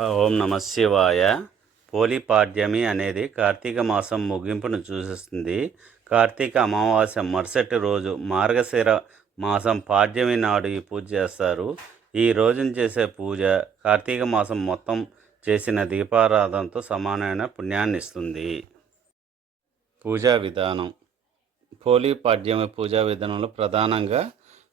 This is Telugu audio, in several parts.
ఓం నమ శివాయ. పోలిపాడ్యమి అనేది కార్తీక మాసం ముగింపును సూచిస్తుంది. కార్తీక అమావాస్య మరుసటి రోజు మార్గశిర మాసం పాడ్యమి నాడు ఈ పూజ చేస్తారు. ఈ రోజున చేసే పూజ కార్తీక మాసం మొత్తం చేసిన దీపారాధనతో సమానమైన పుణ్యాన్ని ఇస్తుంది. పూజా విధానం. పోలీ పాడ్యమి పూజా విధానంలో ప్రధానంగా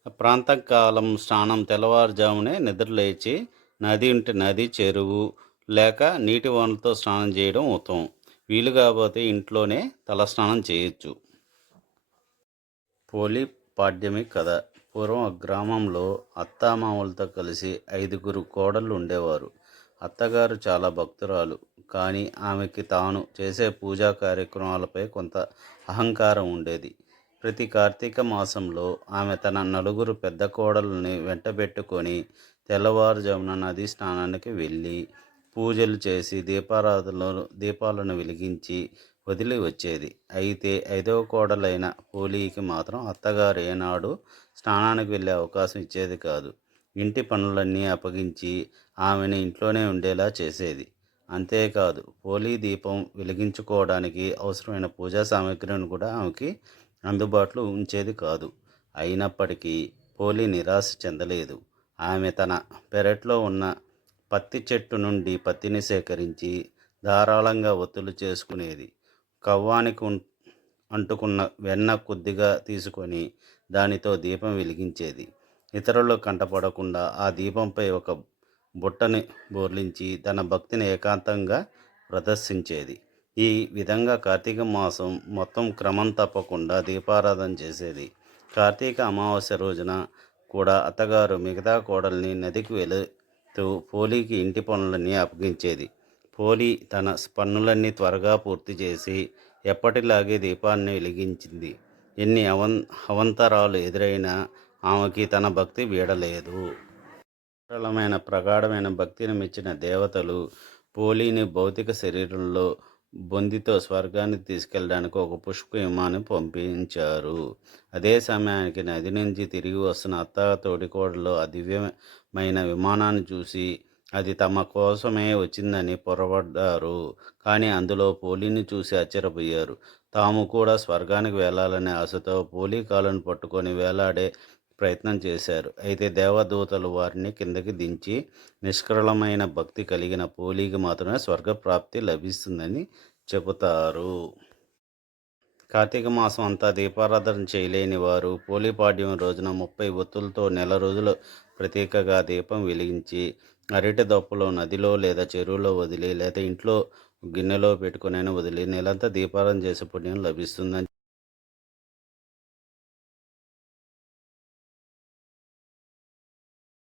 ప్రాంతకాలం స్నానం తెల్లవారుజామునే నిద్రలేచి నది ఉంటే నది చెరువు లేక నీటి వనరులతో స్నానం చేయడం ఉత్తమం. వీలు కాకపోతే ఇంట్లోనే తల స్నానం చేయొచ్చు. పోలి పాడ్యమి కథ. పూర్వం గ్రామంలో అత్తామామలతో కలిసి ఐదుగురు కోడళ్ళు ఉండేవారు. అత్తగారు చాలా భక్తురాలు. కానీ ఆమెకి తాను చేసే పూజా కార్యక్రమాలపై కొంత అహంకారం ఉండేది. ప్రతి కార్తీక మాసంలో ఆమె తన నలుగురు పెద్ద కోడలని వెంటబెట్టుకొని తెల్లవారుజామున నది స్నానానికి వెళ్ళి పూజలు చేసి దీపారాధనలు దీపాలను వెలిగించి వదిలి వచ్చేది. అయితే ఐదవ కోడలైన పోలీకి మాత్రం అత్తగారు ఏనాడు స్నానానికి వెళ్ళే అవకాశం ఇచ్చేది కాదు. ఇంటి పనులన్నీ అప్పగించి ఆమెను ఇంట్లోనే ఉండేలా చేసేది. అంతేకాదు పోలీ దీపం వెలిగించుకోవడానికి అవసరమైన పూజా సామాగ్రిని కూడా ఆమెకి అందుబాటులో ఉంచేది కాదు. అయినప్పటికీ పోలి నిరాశ చెందలేదు. ఆమె తన పెరట్లో ఉన్న పత్తి చెట్టు నుండి పత్తిని సేకరించి ధారాళంగా ఒత్తులు చేసుకునేది. కవ్వానికి అంటుకున్న వెన్న కొద్దిగా తీసుకొని దానితో దీపం వెలిగించేది. ఇతరులు కంటపడకుండా ఆ దీపంపై ఒక బుట్టని బోర్లించి తన భక్తిని ఏకాంతంగా ప్రదర్శించేది. ఈ విధంగా కార్తీక మాసం మొత్తం క్రమం తప్పకుండా దీపారాధన చేసేది. కార్తీక అమావాస్య రోజున కూడా అత్తగారు మిగతా కోడల్ని నదికి వెళుతూ పోలీకి ఇంటి పనులన్నీ అప్పగించేది. పోలి తన పనులన్నీ త్వరగా పూర్తి చేసి ఎప్పటిలాగే దీపాన్ని వెలిగించింది. ఎన్ని అవం అవంతరాలు ఎదురైనా ఆమెకి తన భక్తి వీడలేదు. సరళమైన ప్రగాఢమైన భక్తిని మెచ్చిన దేవతలు పోలీని భౌతిక శరీరంలో బొందితో స్వర్గానికి తీసుకెళ్ళడానికి ఒక పుష్ప విమానం పంపించారు. అదే సమయానికి నది నుంచి తిరిగి వస్తున్న అత్త తోడికోడలో అదివ్యమైన విమానాన్ని చూసి అది తమ కోసమే వచ్చిందని పొరపడ్డారు కానీ అందులో పోలీని చూసి ఆశ్చర్యపోయారు. తాము కూడా స్వర్గానికి వెళ్ళాలనే ఆశతో పోలీ కాలను పట్టుకొని వేలాడే ప్రయత్నం చేశారు. అయితే దేవదూతలు వారిని కిందకి దించి నిష్కరళమైన భక్తి కలిగిన పోలీకి మాత్రమే స్వర్గప్రాప్తి లభిస్తుందని చెబుతారు. కార్తీక మాసం అంతా దీపారాధన చేయలేని వారు పోలిపాడ్యం రోజున ముప్పై ఒత్తులతో నెల రోజులు ప్రత్యేకగా దీపం వెలిగించి అరటి దొప్పలో నదిలో లేదా చెరువులో వదిలి లేదా ఇంట్లో గిన్నెలో పెట్టుకునైనా వదిలి నెలంతా దీపారాధన చేసే పుణ్యం లభిస్తుందని